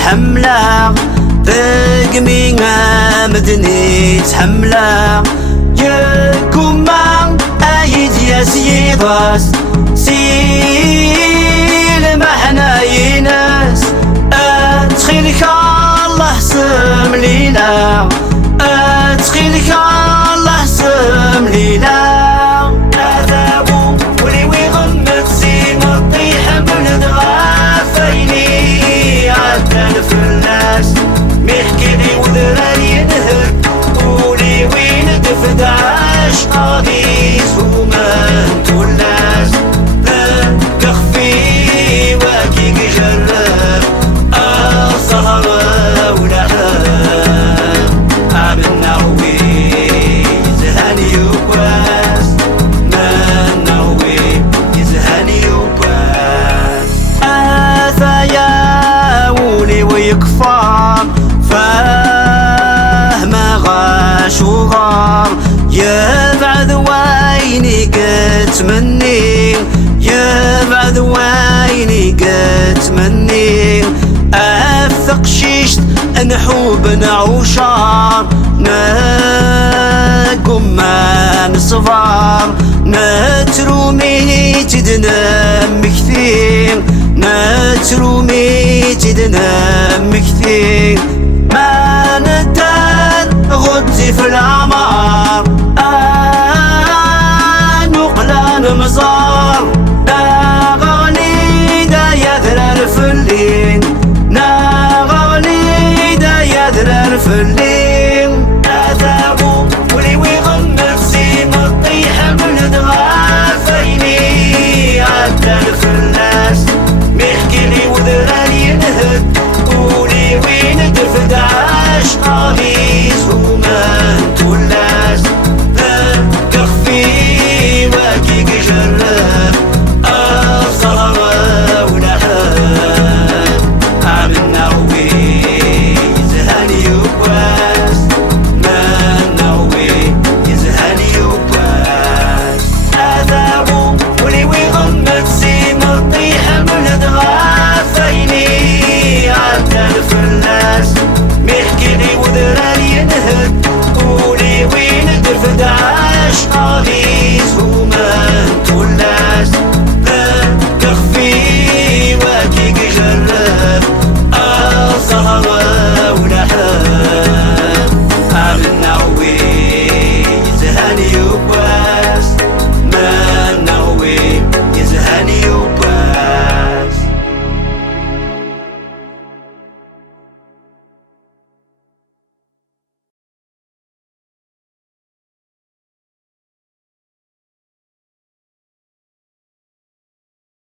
تحملا تقمي مدني تحملا يكون ما ايد يا سيداس سيل محنا يناس اتخيلك الله سم لينا اتخيلك الله سم لينا عذابو ولي ويغمت سيما طيح بلد غافيني عدى الفلاس ميحكي لي وذراني نهر قولي وين دفد عشق غيث ومن تولاس كخفي واكي جرب الصهرة ولعب عملنا هوي زهاني يواس منا هوي يزهاني يواس آثايا ولي ويكفر فهم غاش وغار يبعد ويني قت مني يبعد ويني قت مني أثق شيشت نحوب نعوشار نقوم ما نصفار نترومي تدنم كثير نترومي تدنم كثير ما ندان غدي في العمار نقلان مزار